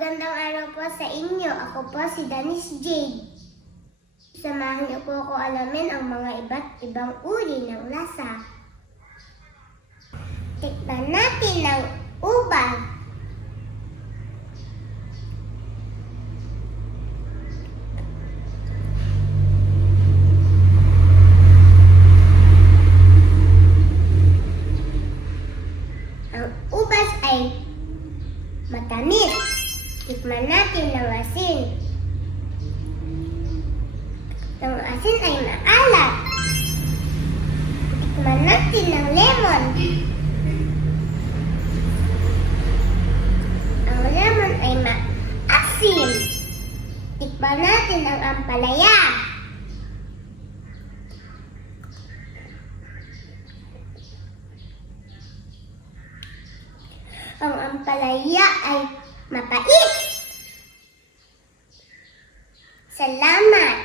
Magandang araw po sa inyo. Ako po si Danis Jade. Samahan niyo po ako alamin ang mga iba't ibang uri ng lasa. Tikman natin ang ubas. Ang ubas ay matamis. Tikman natin ang asin. Ang asin ay maalat. Tikman natin ang lemon. Ang lemon ay maasim. Tikman natin ang ampalaya. Ang ampalaya ay mapait. Salamat!